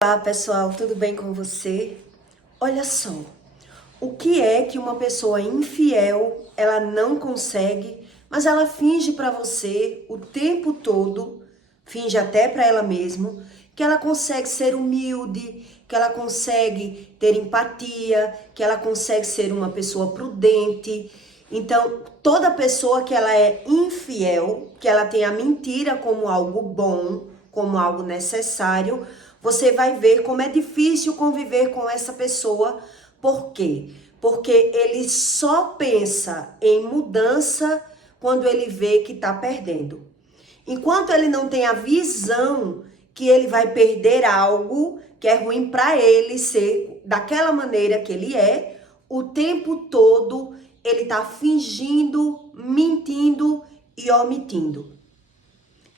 Olá pessoal, tudo bem com você? Olha só, o que é que uma pessoa infiel, ela não consegue, mas ela finge para você o tempo todo, finge até para ela mesma, que ela consegue ser humilde, que ela consegue ter empatia, que ela consegue ser uma pessoa prudente. Então, toda pessoa que ela é infiel, que ela tem a mentira como algo bom, como algo necessário, você vai ver como é difícil conviver com essa pessoa. Por quê? Porque ele só pensa em mudança quando ele vê que está perdendo. Enquanto ele não tem a visão que ele vai perder algo que é ruim para ele ser daquela maneira que ele é, o tempo todo ele está fingindo, mentindo e omitindo.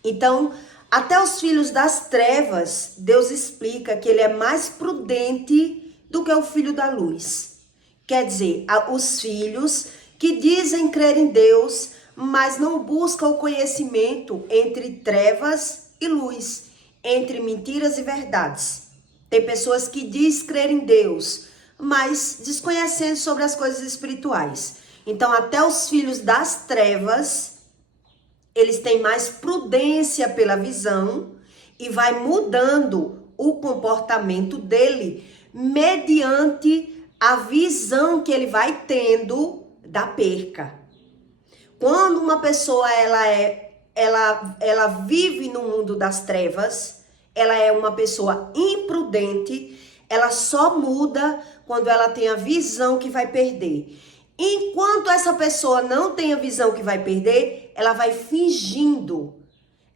Então, até os filhos das trevas, Deus explica que ele é mais prudente do que o filho da luz. Quer dizer, os filhos que dizem crer em Deus, mas não buscam o conhecimento entre trevas e luz, entre mentiras e verdades. Tem pessoas que dizem crer em Deus, mas desconhecendo sobre as coisas espirituais. Então, até os filhos das trevas, eles têm mais prudência pela visão e vai mudando o comportamento dele mediante a visão que ele vai tendo da perca. Quando uma pessoa ela vive no mundo das trevas, ela é uma pessoa imprudente, ela só muda quando ela tem a visão que vai perder. Enquanto essa pessoa não tem a visão que vai perder, ela vai fingindo.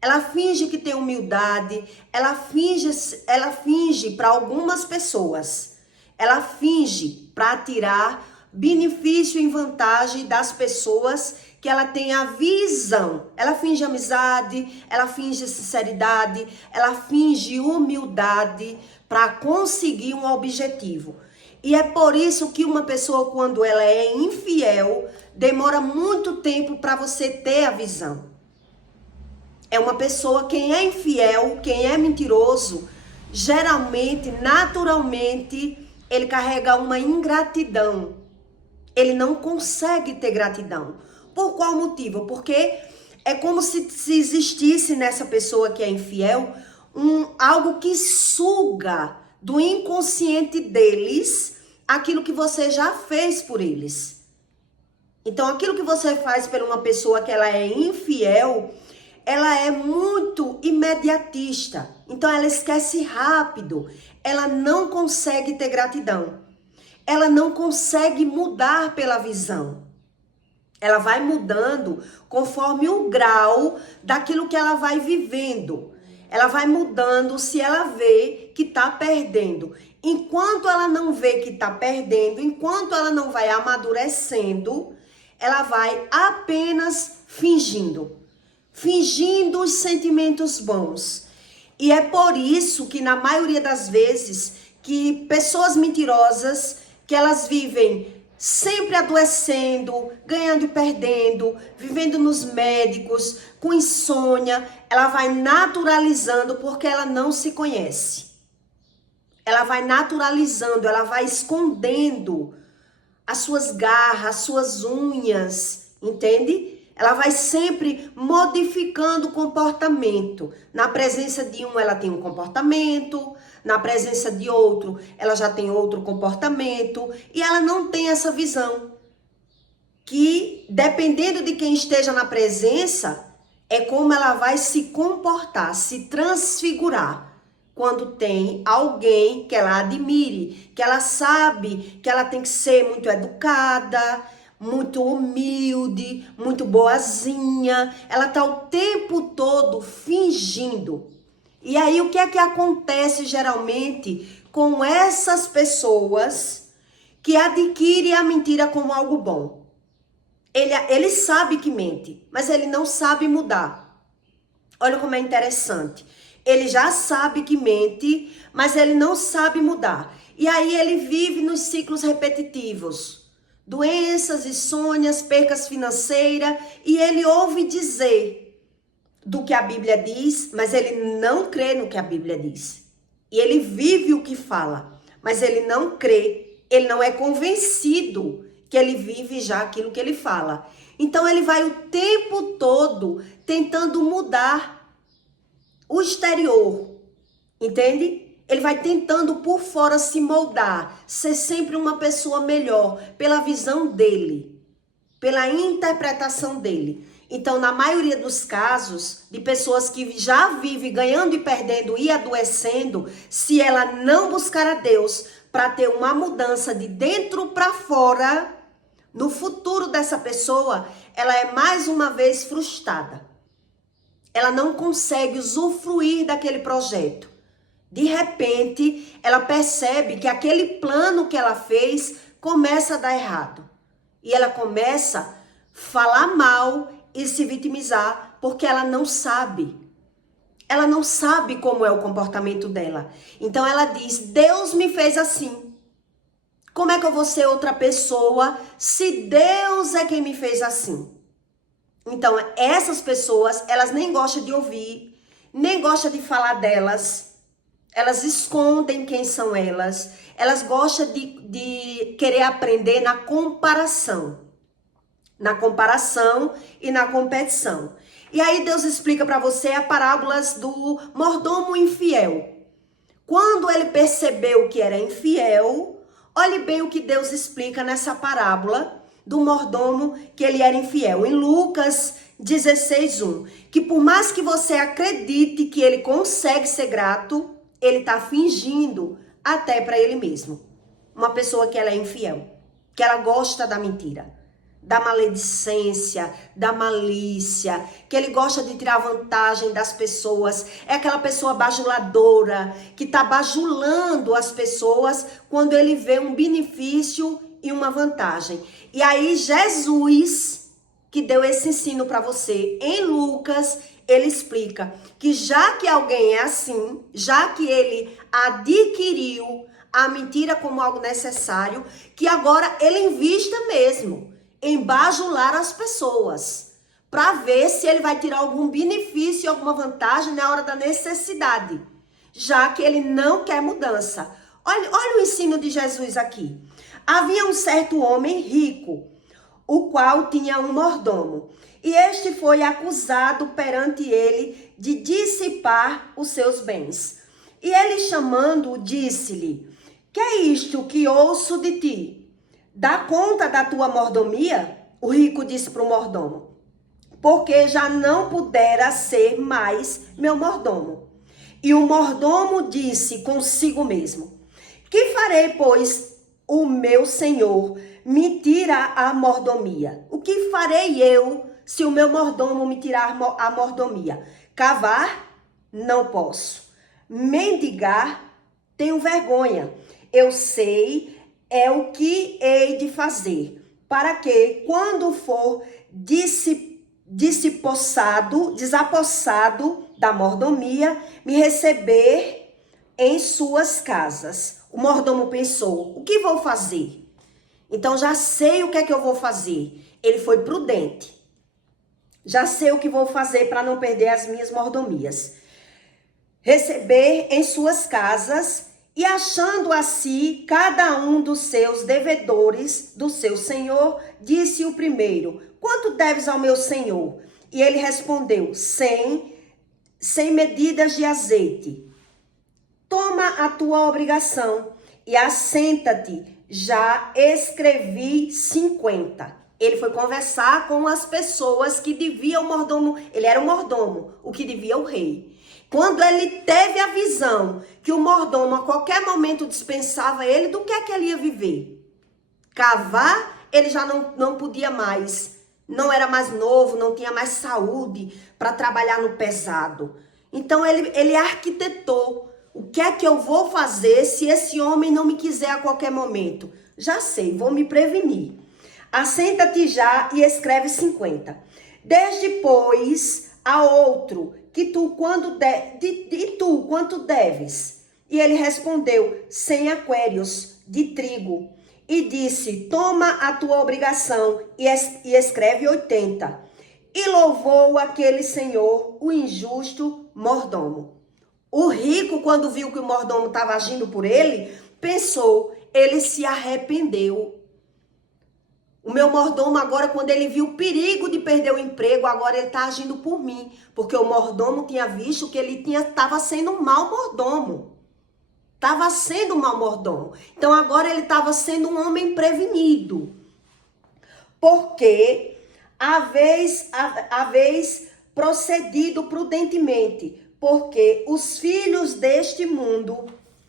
Ela finge que tem humildade, ela finge para algumas pessoas. Ela finge para tirar benefício e vantagem das pessoas que ela tem a visão. Ela finge amizade, ela finge sinceridade, ela finge humildade para conseguir um objetivo. E é por isso que uma pessoa, quando ela é infiel, demora muito tempo para você ter a visão. É uma pessoa, quem é infiel, quem é mentiroso, geralmente, naturalmente, ele carrega uma ingratidão. Ele não consegue ter gratidão. Por qual motivo? Porque é como se existisse nessa pessoa que é infiel algo que suga do inconsciente deles aquilo que você já fez por eles. Então, aquilo que você faz por uma pessoa que ela é infiel, ela é muito imediatista. Então, ela esquece rápido. Ela não consegue ter gratidão. Ela não consegue mudar pela visão. Ela vai mudando conforme o grau daquilo que ela vai vivendo. Ela vai mudando se ela vê que está perdendo. Enquanto ela não vê que está perdendo, enquanto ela não vai amadurecendo, ela vai apenas fingindo. Fingindo os sentimentos bons. E é por isso que na maioria das vezes que pessoas mentirosas, que elas vivem sempre adoecendo, ganhando e perdendo, vivendo nos médicos, com insônia, ela vai naturalizando porque ela não se conhece. Ela vai naturalizando, ela vai escondendo as suas garras, as suas unhas, entende? Ela vai sempre modificando o comportamento. Na presença de um, ela tem um comportamento. Na presença de outro, ela já tem outro comportamento. E ela não tem essa visão. Que, dependendo de quem esteja na presença, é como ela vai se comportar, se transfigurar. Quando tem alguém que ela admire, que ela sabe que ela tem que ser muito educada, muito humilde, muito boazinha. Ela tá o tempo todo fingindo. E aí o que é que acontece geralmente com essas pessoas que adquirem a mentira como algo bom? Ele sabe que mente, mas ele não sabe mudar. Olha como é interessante. Ele já sabe que mente, mas ele não sabe mudar. E aí ele vive nos ciclos repetitivos. Doenças, insônias, percas financeiras. E ele ouve dizer do que a Bíblia diz, mas ele não crê no que a Bíblia diz. E ele vive o que fala, mas ele não crê, ele não é convencido que ele vive já aquilo que ele fala. Então ele vai o tempo todo tentando mudar o exterior, entende? Ele vai tentando por fora se moldar, ser sempre uma pessoa melhor, pela visão dele, pela interpretação dele. Então, na maioria dos casos, de pessoas que já vivem ganhando e perdendo e adoecendo, se ela não buscar a Deus para ter uma mudança de dentro para fora, no futuro dessa pessoa, ela é mais uma vez frustrada. Ela não consegue usufruir daquele projeto. De repente, ela percebe que aquele plano que ela fez começa a dar errado. E ela começa a falar mal e se vitimizar porque ela não sabe. Ela não sabe como é o comportamento dela. Então ela diz, Deus me fez assim. Como é que eu vou ser outra pessoa se Deus é quem me fez assim? Então essas pessoas, elas nem gostam de ouvir, nem gostam de falar delas. Elas escondem quem são elas. Elas gostam de querer aprender na comparação. Na comparação e na competição. E aí Deus explica para você a parábolas do mordomo infiel. Quando ele percebeu que era infiel, olhe bem o que Deus explica nessa parábola do mordomo que ele era infiel. Em Lucas 16:1, que por mais que você acredite que ele consegue ser grato, ele está fingindo até para ele mesmo. Uma pessoa que ela é infiel, que ela gosta da mentira, da maledicência, da malícia, que ele gosta de tirar vantagem das pessoas. É aquela pessoa bajuladora, que está bajulando as pessoas quando ele vê um benefício e uma vantagem. E aí Jesus, que deu esse ensino para você em Lucas, ele explica que já que alguém é assim, já que ele adquiriu a mentira como algo necessário, que agora ele invista mesmo em bajular as pessoas, para ver se ele vai tirar algum benefício, alguma vantagem na hora da necessidade, já que ele não quer mudança. Olha o ensino de Jesus aqui. Havia um certo homem rico, o qual tinha um mordomo, e este foi acusado perante ele de dissipar os seus bens. E ele, chamando-o, disse-lhe, que é isto que ouço de ti? Dá conta da tua mordomia? O rico disse para o mordomo, porque já não pudera ser mais meu mordomo. E o mordomo disse consigo mesmo, que farei, pois o meu senhor me tira a mordomia? O que farei eu se o meu mordomo me tirar a mordomia? Cavar? Não posso. Mendigar? Tenho vergonha. Eu sei é o que hei de fazer, para que, quando for desapossado da mordomia, me receber em suas casas. O mordomo pensou, o que vou fazer? Então já sei o que é que eu vou fazer. Ele foi prudente. Já sei o que vou fazer para não perder as minhas mordomias. Receber em suas casas, e achando a si cada um dos seus devedores do seu senhor, disse o primeiro, quanto deves ao meu senhor? E ele respondeu, 100 medidas de azeite. Toma a tua obrigação e assenta-te, já escrevi 50. Ele foi conversar com as pessoas que deviam o mordomo, ele era o mordomo, o que devia o rei. Quando ele teve a visão que o mordomo a qualquer momento dispensava ele, do que é que ele ia viver? Cavar, ele já não podia mais. Não era mais novo, não tinha mais saúde para trabalhar no pesado. Então ele arquitetou. O que é que eu vou fazer se esse homem não me quiser a qualquer momento? Já sei, vou me prevenir. Assenta-te já e escreve 50. Desde, pois, a outro, que tu quanto deves? E ele respondeu, 100 aquérios de trigo. E disse, toma a tua obrigação e escreve 80. E louvou aquele senhor, o injusto mordomo. O rico, quando viu que o mordomo estava agindo por ele, pensou, ele se arrependeu. O meu mordomo agora, quando ele viu o perigo de perder o emprego, agora ele está agindo por mim. Porque o mordomo tinha visto que ele estava sendo um mau mordomo. Estava sendo um mau mordomo. Então agora ele estava sendo um homem prevenido. Porque haveis procedido prudentemente. Porque os filhos deste mundo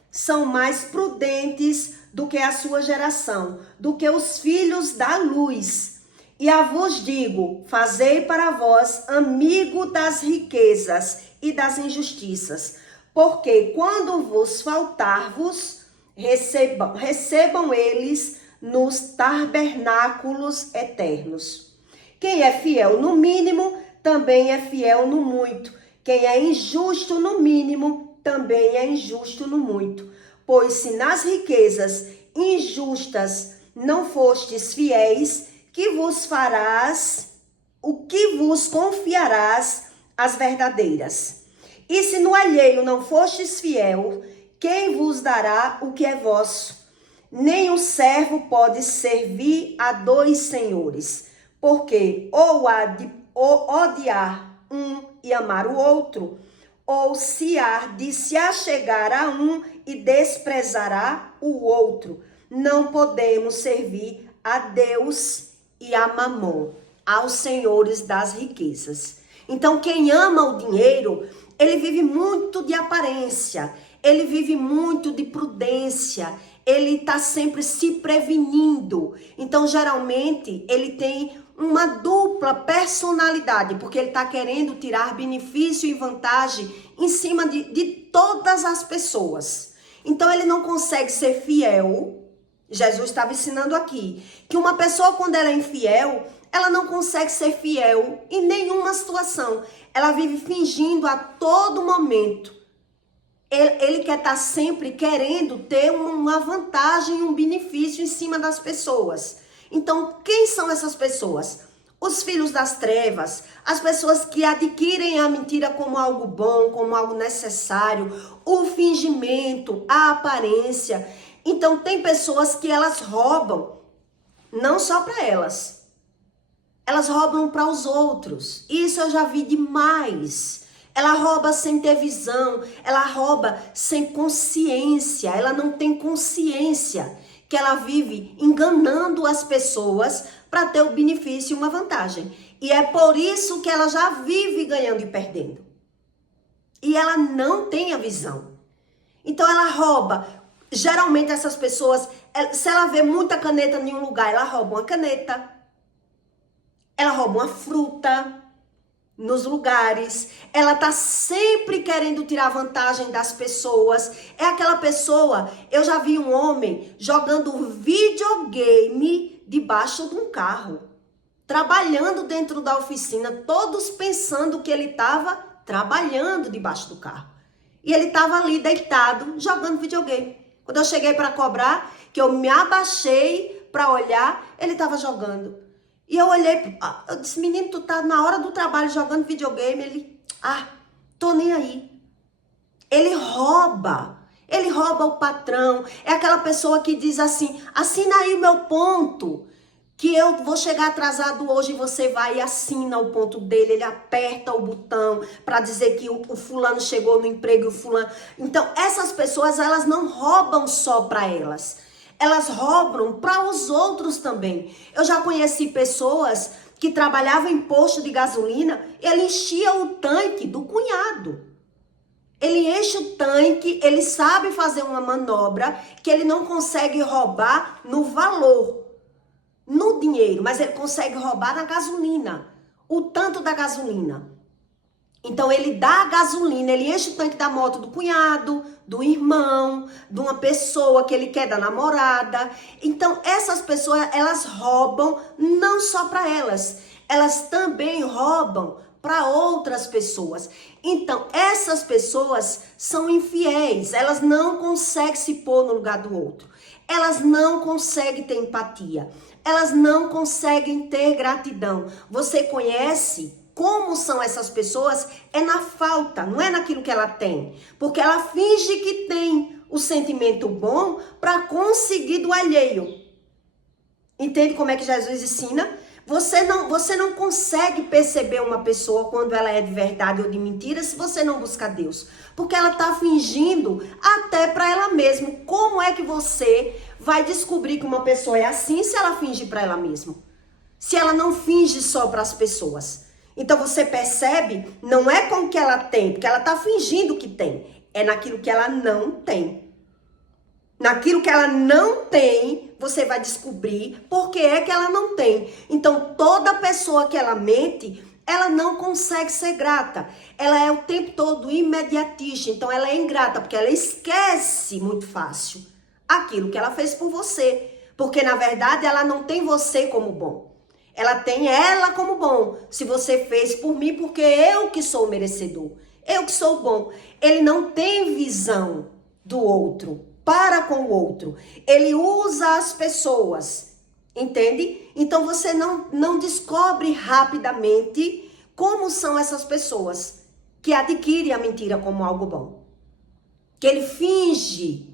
são mais prudentes do que a sua geração, do que os filhos da luz. E a vos digo, fazei para vós amigo das riquezas e das injustiças, porque quando vos faltar-vos, recebam eles nos tabernáculos eternos. Quem é fiel no mínimo, também é fiel no muito. Quem é injusto no mínimo, também é injusto no muito. Pois se nas riquezas injustas não fostes fiéis, que vos farás, o que vos confiarás as verdadeiras? E se no alheio não fostes fiel, quem vos dará o que é vosso? Nem o servo pode servir a dois senhores, porque ou há de odiar um e amar o outro, ou se há de se achegar a um e desprezará o outro. Não podemos servir a Deus e a Mamon, aos senhores das riquezas. Então, quem ama o dinheiro, ele vive muito de aparência, ele vive muito de prudência, ele está sempre se prevenindo. Então, geralmente, ele tem uma dupla personalidade, porque ele está querendo tirar benefício e vantagem em cima de todas as pessoas. Então, ele não consegue ser fiel. Jesus estava ensinando aqui que uma pessoa, quando ela é infiel, ela não consegue ser fiel em nenhuma situação. Ela vive fingindo a todo momento. Ele quer estar sempre querendo ter uma vantagem, um benefício em cima das pessoas. Então, quem são essas pessoas? Os filhos das trevas, as pessoas que adquirem a mentira como algo bom, como algo necessário, o fingimento, a aparência. Então, tem pessoas que elas roubam, não só para elas, elas roubam para os outros. Isso eu já vi demais. Ela rouba sem ter visão, ela rouba sem consciência, ela não tem consciência que ela vive enganando as pessoas para ter o benefício e uma vantagem. E é por isso que ela já vive ganhando e perdendo. E ela não tem a visão. Então ela rouba. Geralmente essas pessoas, se ela vê muita caneta em um lugar, ela rouba uma caneta. Ela rouba uma fruta nos lugares, ela tá sempre querendo tirar vantagem das pessoas. É aquela pessoa, eu já vi um homem jogando videogame debaixo de um carro, trabalhando dentro da oficina, todos pensando que ele estava trabalhando debaixo do carro. E ele estava ali deitado, jogando videogame. Quando eu cheguei para cobrar, que eu me abaixei para olhar, ele estava jogando. E eu olhei, eu disse, menino, tu tá na hora do trabalho jogando videogame? Ele, tô nem aí. Ele rouba o patrão. É aquela pessoa que diz assim, assina aí o meu ponto, que eu vou chegar atrasado hoje e você vai e assina o ponto dele. Ele aperta o botão para dizer que o fulano chegou no emprego e o fulano... Então, essas pessoas, elas não roubam só para elas. Elas roubam para os outros também. Eu já conheci pessoas que trabalhavam em posto de gasolina e ele enchia o tanque do cunhado. Ele enche o tanque, ele sabe fazer uma manobra que ele não consegue roubar no valor, no dinheiro, mas ele consegue roubar na gasolina, o tanto da gasolina. Então ele dá a gasolina, ele enche o tanque da moto do cunhado, do irmão, de uma pessoa que ele quer, da namorada. Então essas pessoas, elas roubam não só para elas, elas também roubam para outras pessoas. Então essas pessoas são infiéis, elas não conseguem se pôr no lugar do outro. Elas não conseguem ter empatia, elas não conseguem ter gratidão. Você conhece como são essas pessoas é na falta, não é naquilo que ela tem. Porque ela finge que tem o sentimento bom para conseguir do alheio. Entende como é que Jesus ensina? Você não consegue perceber uma pessoa quando ela é de verdade ou de mentira se você não buscar Deus. Porque ela está fingindo até para ela mesma. Como é que você vai descobrir que uma pessoa é assim se ela finge para ela mesma? Se ela não finge só para as pessoas. Então você percebe, não é com o que ela tem, porque ela está fingindo que tem. É naquilo que ela não tem. Naquilo que ela não tem, você vai descobrir por que é que ela não tem. Então, toda pessoa que ela mente, ela não consegue ser grata. Ela é o tempo todo imediatista. Então, ela é ingrata, porque ela esquece muito fácil aquilo que ela fez por você. Porque, na verdade, ela não tem você como bom. Ela tem ela como bom. Se você fez por mim, porque eu que sou o merecedor. Eu que sou o bom. Ele não tem visão do outro. Para com o outro. Ele usa as pessoas, entende? Então você não descobre rapidamente como são essas pessoas que adquirem a mentira como algo bom. Que ele finge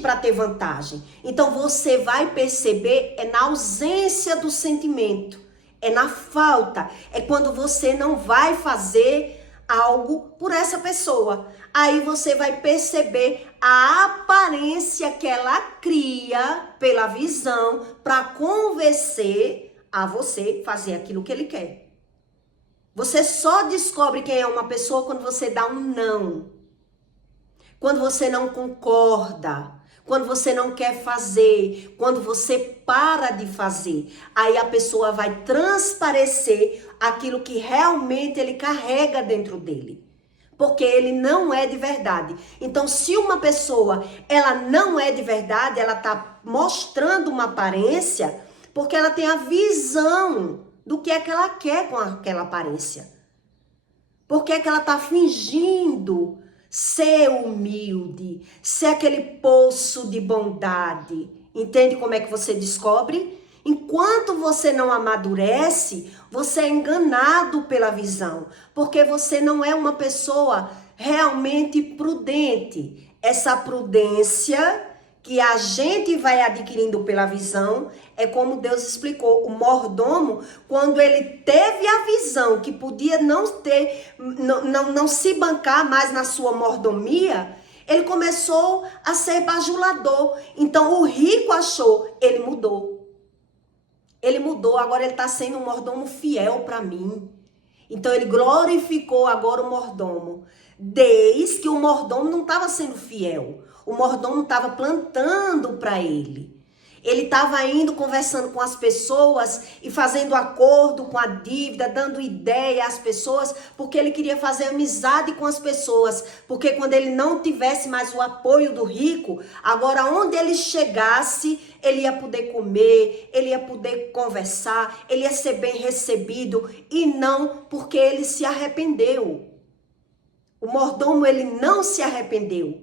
para ter vantagem. Então você vai perceber é na ausência do sentimento, é na falta, é quando você não vai fazer algo por essa pessoa. Aí você vai perceber a aparência que ela cria pela visão para convencer a você fazer aquilo que ele quer. Você só descobre quem é uma pessoa quando você dá um não. Quando você não concorda. Quando você não quer fazer. Quando você para de fazer. Aí a pessoa vai transparecer aquilo que realmente ele carrega dentro dele. Porque ele não é de verdade. Então, se uma pessoa, ela não é de verdade, ela está mostrando uma aparência, porque ela tem a visão do que é que ela quer com aquela aparência. Porque é que ela está fingindo ser humilde, ser aquele poço de bondade. Entende como é que você descobre? Enquanto você não amadurece, você é enganado pela visão, porque você não é uma pessoa realmente prudente. Essa prudência que a gente vai adquirindo pela visão é como Deus explicou. O mordomo, quando ele teve a visão que podia não se bancar mais na sua mordomia, ele começou a ser bajulador. Então o rico achou, ele mudou. Ele mudou, agora ele está sendo um mordomo fiel para mim. Então ele glorificou agora o mordomo. Desde que o mordomo não estava sendo fiel. O mordomo estava plantando para ele. Ele estava indo conversando com as pessoas e fazendo acordo com a dívida, dando ideia às pessoas, porque ele queria fazer amizade com as pessoas. Porque quando ele não tivesse mais o apoio do rico, agora onde ele chegasse, ele ia poder comer, ele ia poder conversar, ele ia ser bem recebido, e não porque ele se arrependeu. O mordomo, ele não se arrependeu.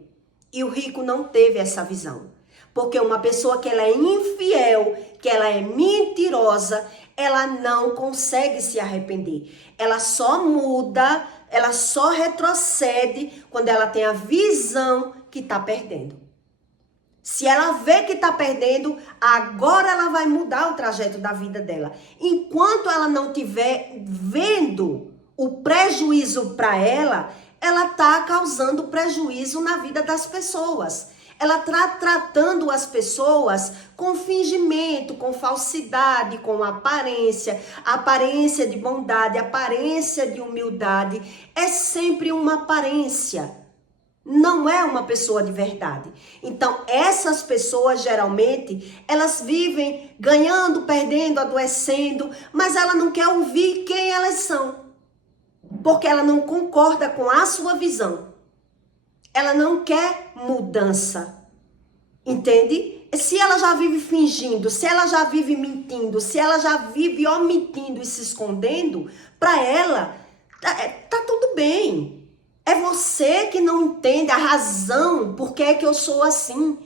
E o rico não teve essa visão. Porque uma pessoa que ela é infiel, que ela é mentirosa, ela não consegue se arrepender. Ela só muda, ela só retrocede quando ela tem a visão que está perdendo. Se ela vê que está perdendo, agora ela vai mudar o trajeto da vida dela. Enquanto ela não estiver vendo o prejuízo para ela está causando prejuízo na vida das pessoas. Ela está tratando as pessoas com fingimento, com falsidade, com aparência de bondade, aparência de humildade. É sempre uma aparência. Não é uma pessoa de verdade. Então, essas pessoas, geralmente, elas vivem ganhando, perdendo, adoecendo, mas ela não quer ouvir quem elas são. Porque ela não concorda com a sua visão. Ela não quer mudança. Entende? Se ela já vive fingindo, se ela já vive mentindo, se ela já vive omitindo e se escondendo, para ela, tá tudo bem. É você que não entende a razão por que é que eu sou assim.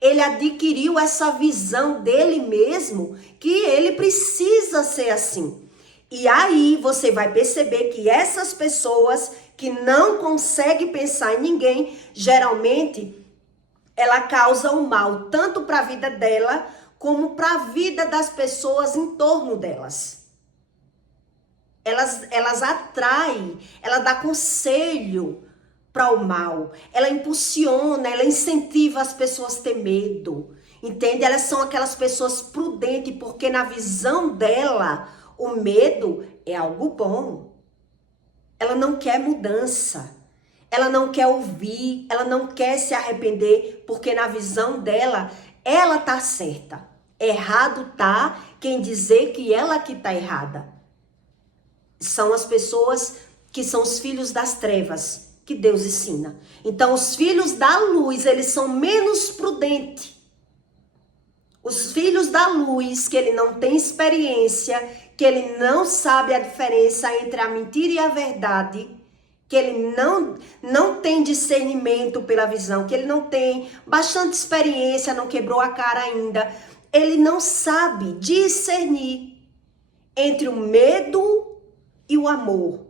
Ele adquiriu essa visão dele mesmo, que ele precisa ser assim. E aí você vai perceber que essas pessoas que não conseguem pensar em ninguém, geralmente ela causa um mal tanto para a vida dela como para a vida das pessoas em torno delas. Elas atraem, ela dá conselho para o mal, ela impulsiona, ela incentiva as pessoas a ter medo, entende? Elas são aquelas pessoas prudentes, porque na visão dela, o medo é algo bom. Ela não quer mudança, ela não quer ouvir, ela não quer se arrepender, porque na visão dela, ela tá certa. Errado tá quem dizer que ela que tá errada. São as pessoas que são os filhos das trevas, que Deus ensina. Então, os filhos da luz, eles são menos prudentes. Os filhos da luz, que ele não tem experiência, que ele não sabe a diferença entre a mentira e a verdade, que ele não tem discernimento pela visão, que ele não tem bastante experiência, não quebrou a cara ainda, ele não sabe discernir entre o medo e o amor,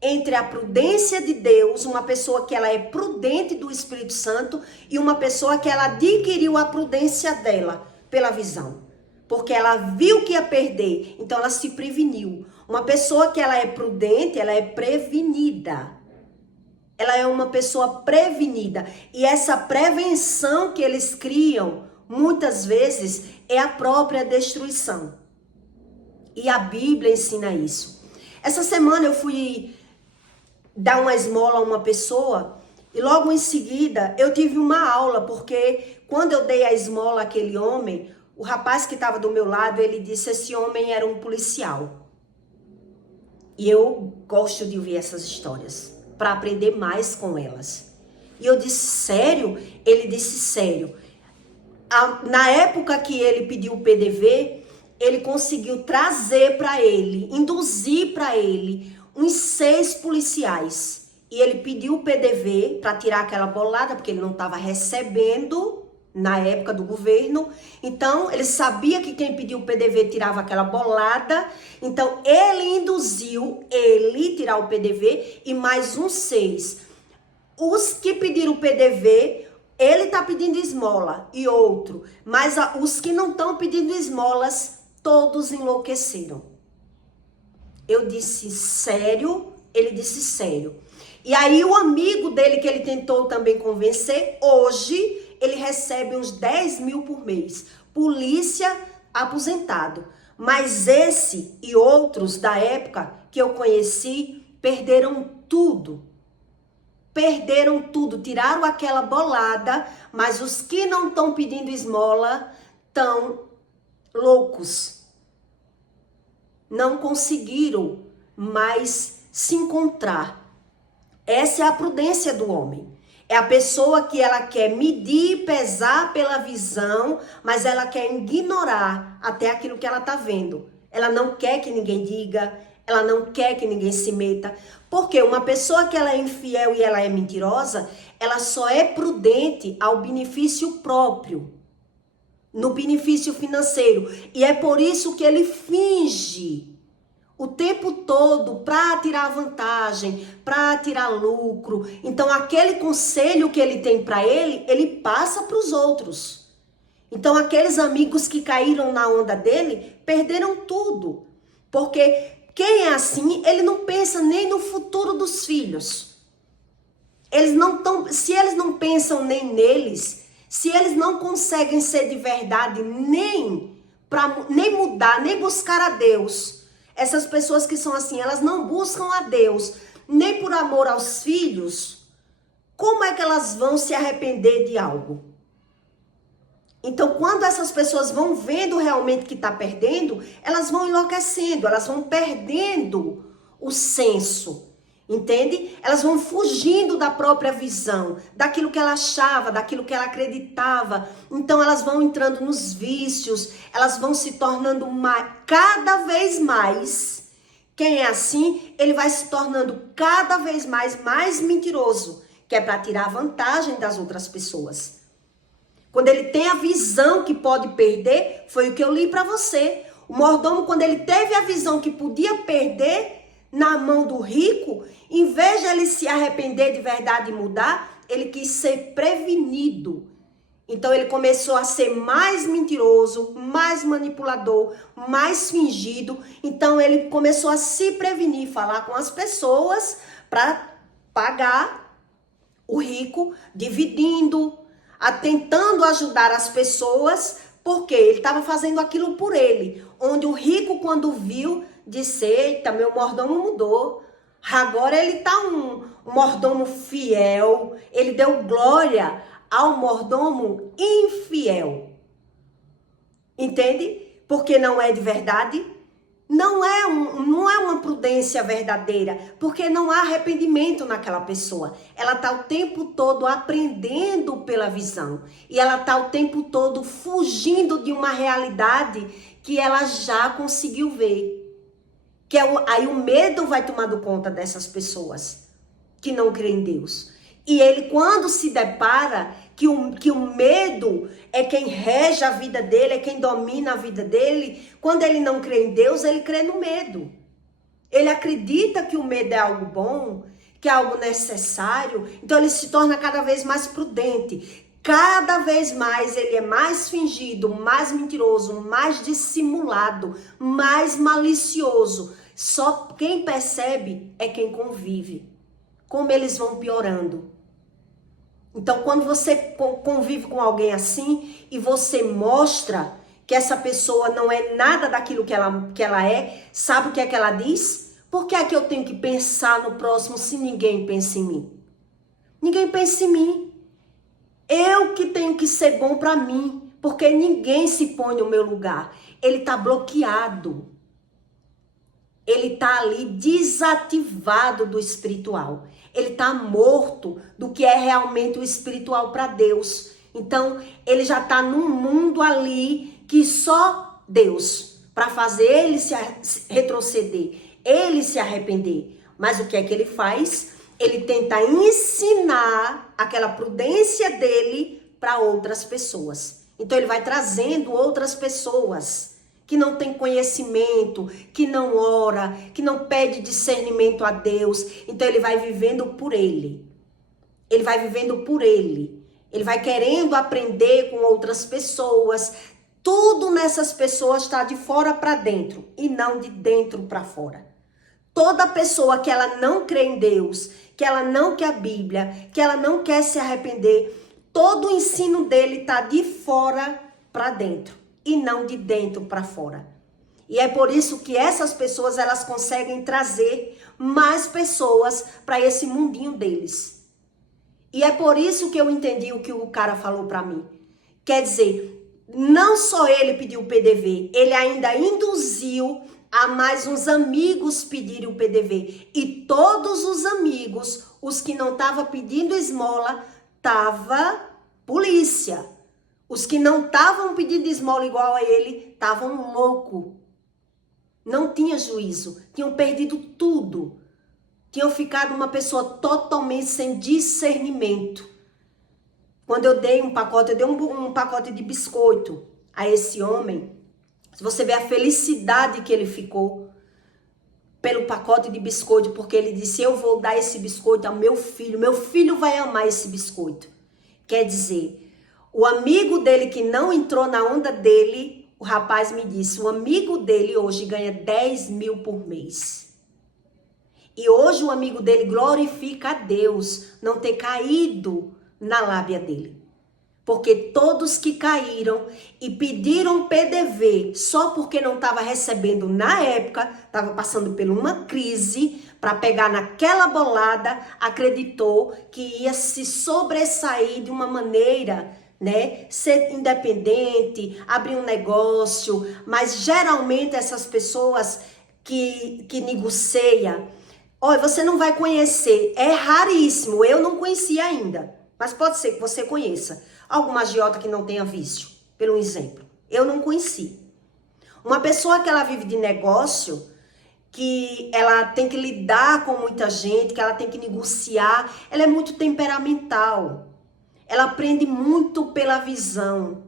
entre a prudência de Deus, uma pessoa que ela é prudente do Espírito Santo, e uma pessoa que ela adquiriu a prudência dela pela visão, porque ela viu que ia perder, então ela se preveniu. Uma pessoa que ela é prudente, ela é prevenida. Ela é uma pessoa prevenida, e essa prevenção que eles criam, muitas vezes, é a própria destruição. E a Bíblia ensina isso. Essa semana eu fui dar uma esmola a uma pessoa e logo em seguida eu tive uma aula, porque quando eu dei a esmola àquele homem, o rapaz que estava do meu lado, ele disse: esse homem era um policial. E eu gosto de ouvir essas histórias para aprender mais com elas. E eu disse: sério? Ele disse: sério. Na época que ele pediu o PDV, ele conseguiu trazer para ele, induzir para ele uns 6 policiais. E ele pediu o PDV para tirar aquela bolada, porque ele não estava recebendo na época do governo. Então, ele sabia que quem pediu o PDV tirava aquela bolada. Então, ele induziu ele tirar o PDV e mais uns 6. Os que pediram o PDV, ele está pedindo esmola e outro. Mas os que não estão pedindo esmolas, todos enlouqueceram. Eu disse: sério? Ele disse: sério. E aí o amigo dele, que ele tentou também convencer, hoje ele recebe uns 10 mil por mês. Polícia, aposentado. Mas esse e outros da época que eu conheci, perderam tudo. Perderam tudo, tiraram aquela bolada, mas os que não estão pedindo esmola estão loucos. Não conseguiram mais se encontrar. Essa é a prudência do homem. É a pessoa que ela quer medir, pesar pela visão, mas ela quer ignorar até aquilo que ela está vendo. Ela não quer que ninguém diga, ela não quer que ninguém se meta. Porque uma pessoa que ela é infiel e ela é mentirosa, ela só é prudente ao benefício próprio, no benefício financeiro. E é por isso que ele finge o tempo todo para tirar vantagem, para tirar lucro. Então, aquele conselho que ele tem para ele passa para os outros. Então, aqueles amigos que caíram na onda dele, perderam tudo. Porque quem é assim, ele não pensa nem no futuro dos filhos. Se eles não pensam nem neles, se eles não conseguem ser de verdade nem mudar, nem buscar a Deus, essas pessoas que são assim, elas não buscam a Deus, nem por amor aos filhos, como é que elas vão se arrepender de algo? Então, quando essas pessoas vão vendo realmente que está perdendo, elas vão enlouquecendo, elas vão perdendo o senso, entende? Elas vão fugindo da própria visão, daquilo que ela achava, daquilo que ela acreditava. Então, elas vão entrando nos vícios, elas vão se tornando cada vez mais. Quem é assim, ele vai se tornando cada vez mais mentiroso, que é para tirar vantagem das outras pessoas. Quando ele tem a visão que pode perder, foi o que eu li para você. O mordomo, quando ele teve a visão que podia perder na mão do rico, em vez de ele se arrepender de verdade e mudar, ele quis ser prevenido. Então ele começou a ser mais mentiroso, mais manipulador, mais fingido. Então ele começou a se prevenir, falar com as pessoas para pagar o rico, dividindo, tentando ajudar as pessoas, porque ele estava fazendo aquilo por ele. Onde o rico, quando viu, disse: eita, meu mordomo mudou. Agora ele está um mordomo fiel. Ele deu glória ao mordomo infiel. Entende? Porque não é de verdade. Não é uma prudência verdadeira, porque não há arrependimento naquela pessoa. Ela está o tempo todo aprendendo pela visão. E ela está o tempo todo fugindo de uma realidade que ela já conseguiu ver. Que aí o medo vai tomando conta dessas pessoas que não creem em Deus. E ele, quando se depara que o medo é quem rege a vida dele, é quem domina a vida dele, quando ele não crê em Deus, ele crê no medo. Ele acredita que o medo é algo bom, que é algo necessário, então ele se torna cada vez mais prudente. Cada vez mais ele é mais fingido, mais mentiroso, mais dissimulado, mais malicioso. Só quem percebe é quem convive. Como eles vão piorando. Então, quando você convive com alguém assim e você mostra que essa pessoa não é nada daquilo que ela é, sabe o que é que ela diz? Por que é que eu tenho que pensar no próximo se ninguém pensa em mim? Ninguém pensa em mim. Eu que tenho que ser bom para mim, porque ninguém se põe no meu lugar. Ele está bloqueado. Ele está ali desativado do espiritual. Ele está morto do que é realmente o espiritual para Deus. Então, ele já está num mundo ali que só Deus, para fazer ele se retroceder, ele se arrepender. Mas o que é que ele faz? Ele tenta ensinar aquela prudência dele para outras pessoas. Então, ele vai trazendo outras pessoas que não tem conhecimento, que não ora, que não pede discernimento a Deus. Então ele vai vivendo por ele. Ele vai vivendo por ele. Ele vai querendo aprender com outras pessoas. Tudo nessas pessoas está de fora para dentro e não de dentro para fora. Toda pessoa que ela não crê em Deus, que ela não quer a Bíblia, que ela não quer se arrepender, todo o ensino dele está de fora para dentro e não de dentro para fora. E é por isso que essas pessoas, elas conseguem trazer mais pessoas para esse mundinho deles. E é por isso que eu entendi o que o cara falou para mim. Quer dizer, não só ele pediu o PDV, ele ainda induziu a mais uns amigos pedirem o PDV. E todos os amigos, os que não estavam pedindo esmola, tava polícia. Os que não estavam pedindo esmola igual a ele, estavam loucos. Não tinha juízo. Tinham perdido tudo. Tinham ficado uma pessoa totalmente sem discernimento. Quando eu dei um pacote, um pacote de biscoito a esse homem. Se você vê a felicidade que ele ficou pelo pacote de biscoito, porque ele disse: eu vou dar esse biscoito ao meu filho vai amar esse biscoito. Quer dizer, o amigo dele que não entrou na onda dele, o rapaz me disse, o amigo dele hoje ganha 10 mil por mês. E hoje o amigo dele glorifica a Deus não ter caído na lábia dele. Porque todos que caíram e pediram PDV só porque não estava recebendo na época, estava passando por uma crise, para pegar naquela bolada, acreditou que ia se sobressair de uma maneira, né, ser independente, abrir um negócio, mas geralmente essas pessoas que negociam, olha, você não vai conhecer, é raríssimo, eu não conhecia ainda, mas pode ser que você conheça, alguma agiota que não tenha vício, pelo exemplo, eu não conheci. Uma pessoa que ela vive de negócio, que ela tem que lidar com muita gente, que ela tem que negociar, ela é muito temperamental. Ela aprende muito pela visão,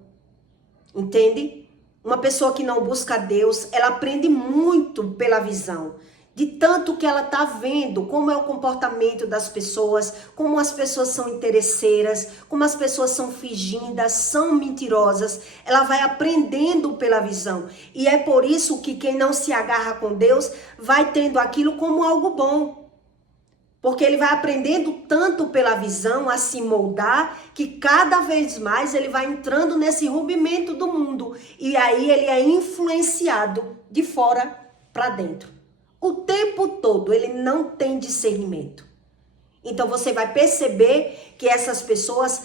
entende? Uma pessoa que não busca Deus, ela aprende muito pela visão. De tanto que ela está vendo como é o comportamento das pessoas, como as pessoas são interesseiras, como as pessoas são fingidas, são mentirosas. Ela vai aprendendo pela visão. E é por isso que quem não se agarra com Deus vai tendo aquilo como algo bom. Porque ele vai aprendendo tanto pela visão a se moldar, que cada vez mais ele vai entrando nesse rompimento do mundo. E aí ele é influenciado de fora para dentro. O tempo todo ele não tem discernimento. Então você vai perceber que essas pessoas,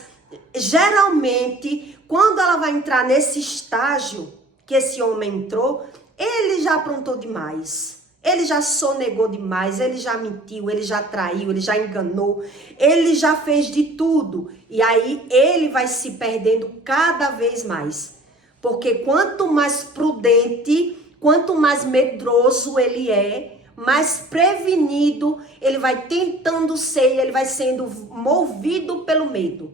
geralmente, quando ela vai entrar nesse estágio que esse homem entrou, ele já aprontou demais. Ele já sonegou demais, ele já mentiu, ele já traiu, ele já enganou, ele já fez de tudo. E aí ele vai se perdendo cada vez mais. Porque quanto mais prudente, quanto mais medroso ele é, mais prevenido ele vai tentando ser, ele vai sendo movido pelo medo.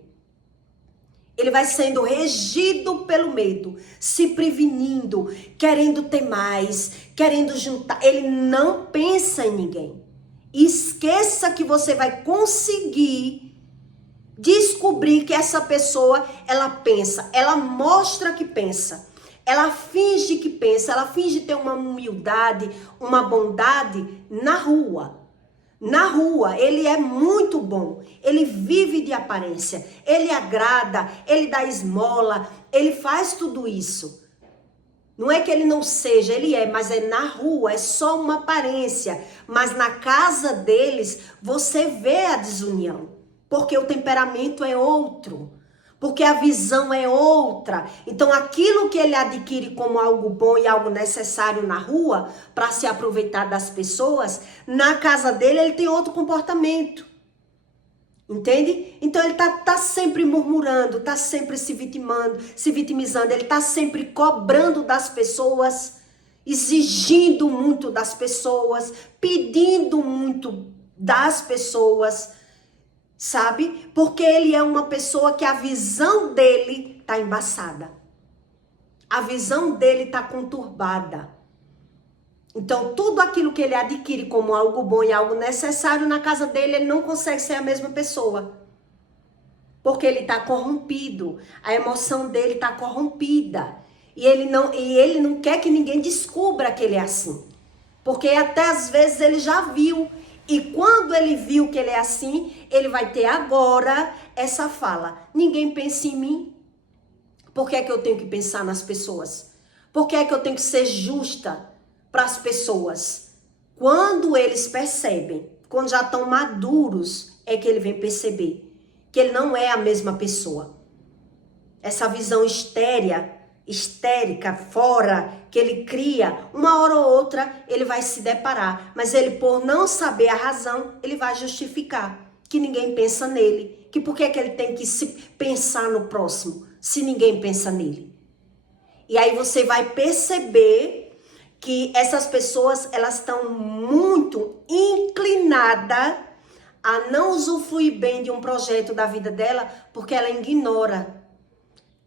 Ele vai sendo regido pelo medo, se prevenindo, querendo ter mais, querendo juntar. Ele não pensa em ninguém. Esqueça que você vai conseguir descobrir que essa pessoa, ela pensa, ela mostra que pensa, ela finge que pensa, ela finge ter uma humildade, uma bondade na rua. Na rua, ele é muito bom, ele vive de aparência, ele agrada, ele dá esmola, ele faz tudo isso. Não é que ele não seja, ele é, mas é na rua, é só uma aparência. Mas na casa deles, você vê a desunião, porque o temperamento é outro. Porque a visão é outra. Então aquilo que ele adquire como algo bom e algo necessário na rua, para se aproveitar das pessoas, na casa dele ele tem outro comportamento. Entende? Então ele tá sempre murmurando, tá sempre se vitimizando, ele tá sempre cobrando das pessoas, exigindo muito das pessoas, pedindo muito das pessoas. Sabe? Porque ele é uma pessoa que a visão dele tá embaçada. A visão dele tá conturbada. Então, tudo aquilo que ele adquire como algo bom e algo necessário na casa dele, ele não consegue ser a mesma pessoa. Porque ele tá corrompido. A emoção dele tá corrompida. E ele não quer que ninguém descubra que ele é assim. Porque até às vezes ele já viu. E quando ele viu que ele é assim, ele vai ter agora essa fala. Ninguém pensa em mim. Por que é que eu tenho que pensar nas pessoas? Por que é que eu tenho que ser justa para as pessoas? Quando eles percebem, quando já estão maduros, é que ele vem perceber que ele não é a mesma pessoa. Essa visão histérica, fora, que ele cria, uma hora ou outra ele vai se deparar, mas ele, por não saber a razão, ele vai justificar que ninguém pensa nele, que por que é que ele tem que se pensar no próximo, se ninguém pensa nele. E aí você vai perceber que essas pessoas, elas estão muito inclinadas a não usufruir bem de um projeto da vida dela, porque ela ignora.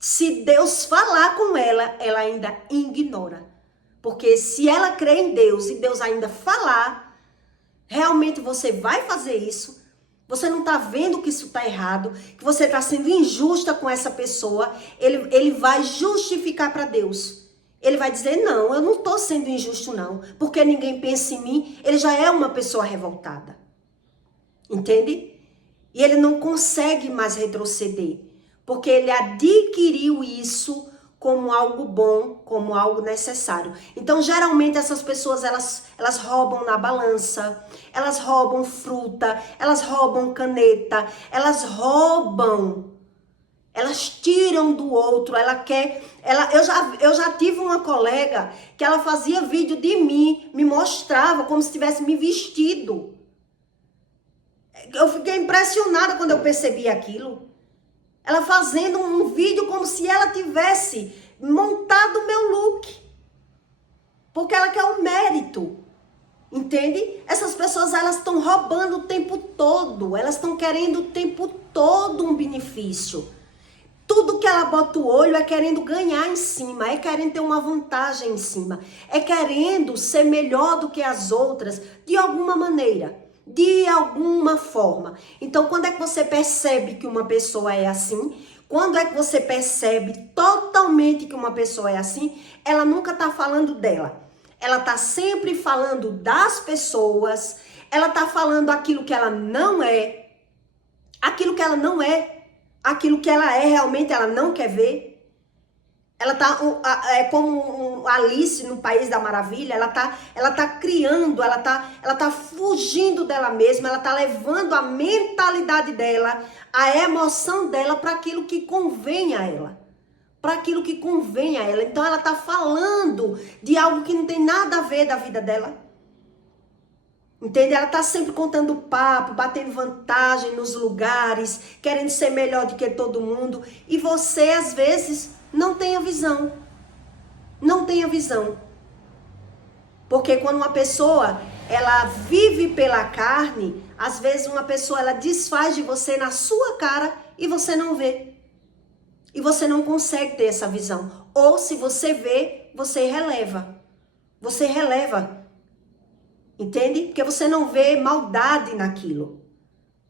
Se Deus falar com ela, ela ainda ignora. Porque se ela crê em Deus e Deus ainda falar, realmente você vai fazer isso. Você não está vendo que isso está errado, que você está sendo injusta com essa pessoa. Ele vai justificar para Deus. Ele vai dizer, não, eu não estou sendo injusto não. Porque ninguém pensa em mim, ele já é uma pessoa revoltada. Entende? E ele não consegue mais retroceder. Porque ele adquiriu isso como algo bom, como algo necessário. Então, geralmente, essas pessoas, elas roubam na balança, elas roubam fruta, elas roubam caneta, elas roubam, elas tiram do outro, eu já tive uma colega que ela fazia vídeo de mim, me mostrava como se tivesse me vestido. Eu fiquei impressionada quando eu percebi aquilo. Ela fazendo um vídeo como se ela tivesse montado o meu look. Porque ela quer o mérito. Entende? Essas pessoas, elas estão roubando o tempo todo. Elas estão querendo o tempo todo um benefício. Tudo que ela bota o olho é querendo ganhar em cima, é querendo ter uma vantagem em cima, é querendo ser melhor do que as outras de alguma maneira, de alguma forma. Então, quando é que você percebe que uma pessoa é assim? Quando é que você percebe totalmente que uma pessoa é assim? Ela nunca tá falando dela. Ela tá sempre falando das pessoas. Ela tá falando aquilo que ela não é. Aquilo que ela não é. Aquilo que ela é realmente ela não quer ver. Ela tá é como Alice no País da Maravilha, ela tá criando, ela tá fugindo dela mesma, ela tá levando a mentalidade dela, a emoção dela para aquilo que convém a ela. Para aquilo que convém a ela. Então ela tá falando de algo que não tem nada a ver da vida dela. Entende? Ela tá sempre contando papo, batendo vantagem nos lugares, querendo ser melhor do que todo mundo. E você, às vezes, não tem a visão. Não tem a visão. Porque quando uma pessoa, ela vive pela carne, às vezes uma pessoa, ela desfaz de você na sua cara e você não vê. E você não consegue ter essa visão. Ou se você vê, você releva. Você releva. Entende? Porque você não vê maldade naquilo.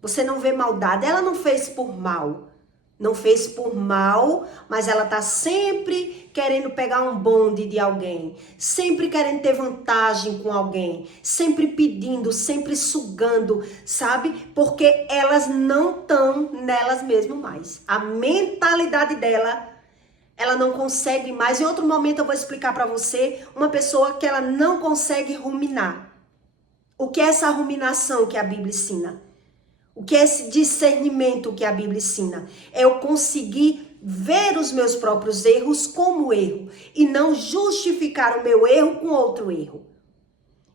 Você não vê maldade. Ela não fez por mal. Não fez por mal, mas ela tá sempre querendo pegar um bonde de alguém. Sempre querendo ter vantagem com alguém. Sempre pedindo, sempre sugando, sabe? Porque elas não estão nelas mesmo mais. A mentalidade dela, ela não consegue mais. Em outro momento eu vou explicar para você uma pessoa que ela não consegue ruminar. O que é essa ruminação que a Bíblia ensina? O que é esse discernimento que a Bíblia ensina? É eu conseguir ver os meus próprios erros como erro e não justificar o meu erro com outro erro.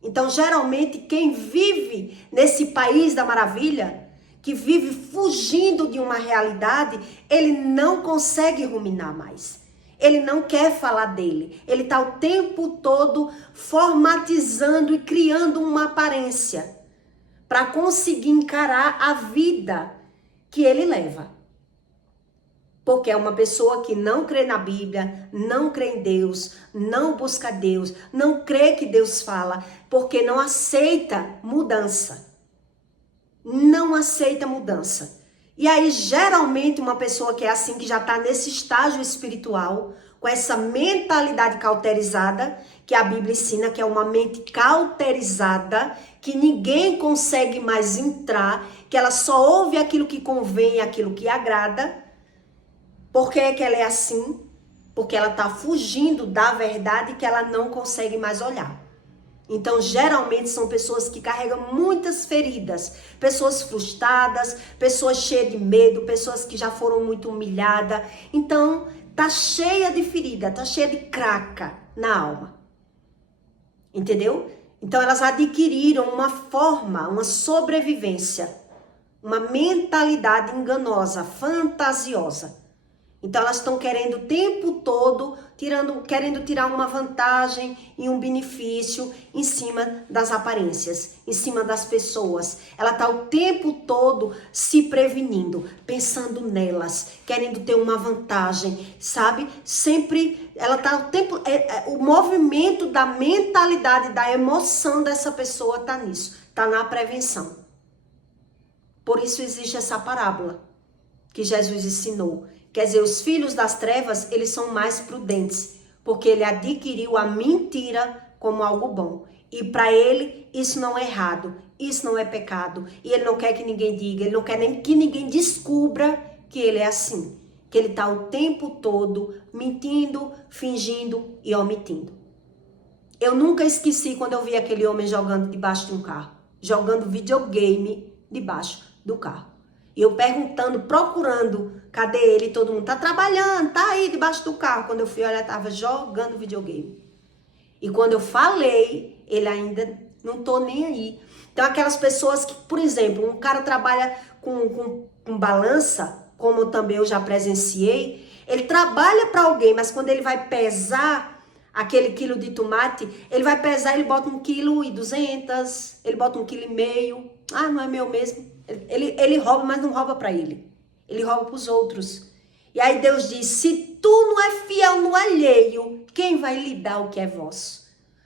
Então, geralmente, quem vive nesse país da maravilha, que vive fugindo de uma realidade, ele não consegue ruminar mais. Ele não quer falar dele. Ele está o tempo todo formatizando e criando uma aparência para conseguir encarar a vida que ele leva. Porque é uma pessoa que não crê na Bíblia, não crê em Deus, não busca Deus, não crê que Deus fala, porque não aceita mudança. Não aceita mudança. E aí, geralmente, uma pessoa que é assim, que já está nesse estágio espiritual, com essa mentalidade cauterizada, que a Bíblia ensina que é uma mente cauterizada, que ninguém consegue mais entrar, que ela só ouve aquilo que convém, aquilo que agrada. Por que é que ela é assim? Porque ela está fugindo da verdade que ela não consegue mais olhar. Então, geralmente, são pessoas que carregam muitas feridas, pessoas frustradas, pessoas cheias de medo, pessoas que já foram muito humilhadas. Então, tá cheia de ferida, tá cheia de craca na alma. Entendeu? Então, elas adquiriram uma forma, uma sobrevivência, uma mentalidade enganosa, fantasiosa. Então, elas estão querendo o tempo todo, querendo tirar uma vantagem e um benefício em cima das aparências, em cima das pessoas. Ela está o tempo todo se prevenindo, pensando nelas, querendo ter uma vantagem, sabe? Sempre, ela está o tempo... o movimento da mentalidade, da emoção dessa pessoa está nisso, está na prevenção. Por isso existe essa parábola que Jesus ensinou. Quer dizer, os filhos das trevas, eles são mais prudentes, porque ele adquiriu a mentira como algo bom. E para ele, isso não é errado, isso não é pecado. E ele não quer que ninguém diga, ele não quer nem que ninguém descubra que ele é assim. Que ele está o tempo todo mentindo, fingindo e omitindo. Eu nunca esqueci quando eu vi aquele homem jogando debaixo de um carro, jogando videogame debaixo do carro. E eu perguntando, procurando, cadê ele? Todo mundo tá trabalhando, tá aí debaixo do carro. Quando eu fui olhar, tava jogando videogame. E quando eu falei, ele ainda não tô nem aí. Então, aquelas pessoas que, por exemplo, um cara trabalha com balança, como também eu já presenciei, ele trabalha para alguém, mas quando ele vai pesar aquele quilo de tomate, ele vai pesar, ele bota 1,2 kg, ele bota 1,5 kg. Ah, não é meu mesmo. Ele rouba, mas não rouba para ele. Ele rouba para os outros. E aí Deus diz, se tu não é fiel no alheio, quem vai lhe dar o que é vosso?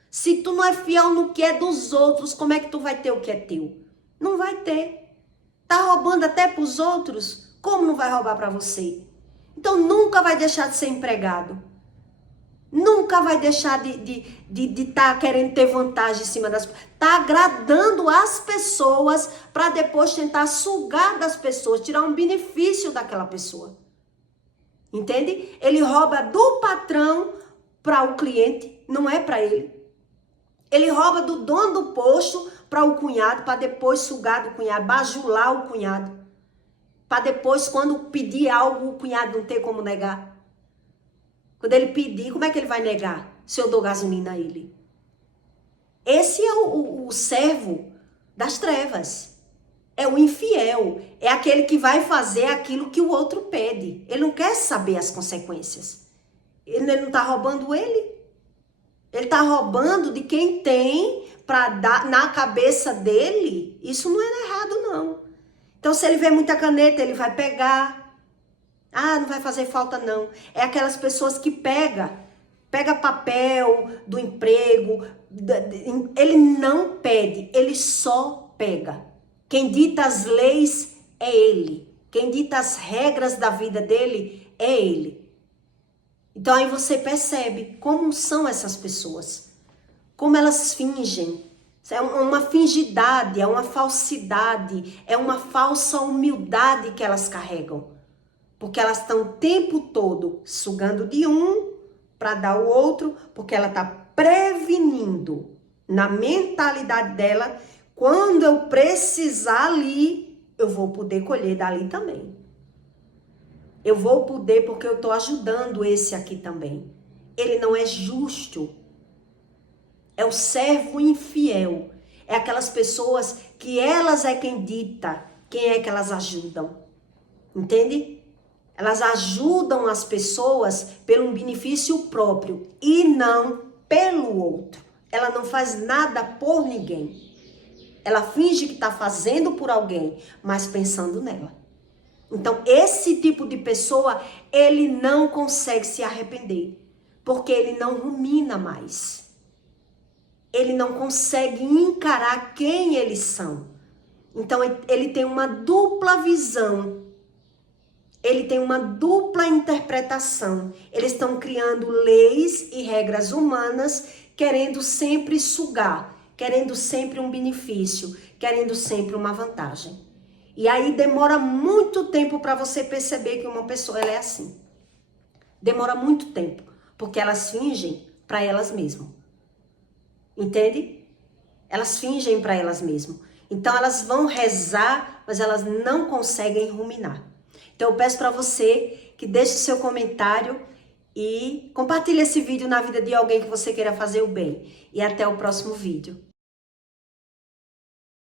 Se tu não é fiel no que é dos outros, como é que tu vai ter o que é teu? Não vai ter. Tá roubando até para os outros? Como não vai roubar para você? Então nunca vai deixar de ser empregado. Nunca vai deixar de tá querendo ter vantagem em cima das pessoas. Tá agradando as pessoas para depois tentar sugar das pessoas, tirar um benefício daquela pessoa. Entende? Ele rouba do patrão para o cliente, não é para ele. Ele rouba do dono do posto para o cunhado, para depois sugar do cunhado, bajular o cunhado. Para depois, quando pedir algo, o cunhado não ter como negar. Quando ele pedir, como é que ele vai negar se eu dou gasolina a ele? Esse é o servo das trevas. É o infiel. É aquele que vai fazer aquilo que o outro pede. Ele não quer saber as consequências. Ele não está roubando ele. Ele está roubando de quem tem para dar na cabeça dele. Isso não é errado, não. Então, se ele vê muita caneta, ele vai pegar. Ah, não vai fazer falta não. É aquelas pessoas que pega papel do emprego, ele não pede, ele só pega. Quem dita as leis é ele. Quem dita as regras da vida dele é ele. Então aí você percebe como são essas pessoas. Como elas fingem. É uma fingidade, é uma falsidade, é uma falsa humildade que elas carregam. Porque elas estão o tempo todo sugando de um para dar ao outro, porque ela está prevenindo na mentalidade dela, quando eu precisar ali, eu vou poder colher dali também. Eu vou poder porque eu estou ajudando esse aqui também. Ele não é justo. É o servo infiel. É aquelas pessoas que elas é quem dita quem é que elas ajudam. Entende? Elas ajudam as pessoas pelo benefício próprio e não pelo outro. Ela não faz nada por ninguém. Ela finge que está fazendo por alguém, mas pensando nela. Então, esse tipo de pessoa, ele não consegue se arrepender, porque ele não rumina mais. Ele não consegue encarar quem eles são. Então, ele tem uma dupla visão. Ele tem uma dupla interpretação. Eles estão criando leis e regras humanas, querendo sempre sugar, querendo sempre um benefício, querendo sempre uma vantagem. E aí demora muito tempo para você perceber que uma pessoa ela é assim. Demora muito tempo, porque elas fingem para elas mesmas. Entende? Elas fingem para elas mesmas. Então elas vão rezar, mas elas não conseguem ruminar. Então eu peço para você que deixe o seu comentário e compartilhe esse vídeo na vida de alguém que você queira fazer o bem. E até o próximo vídeo.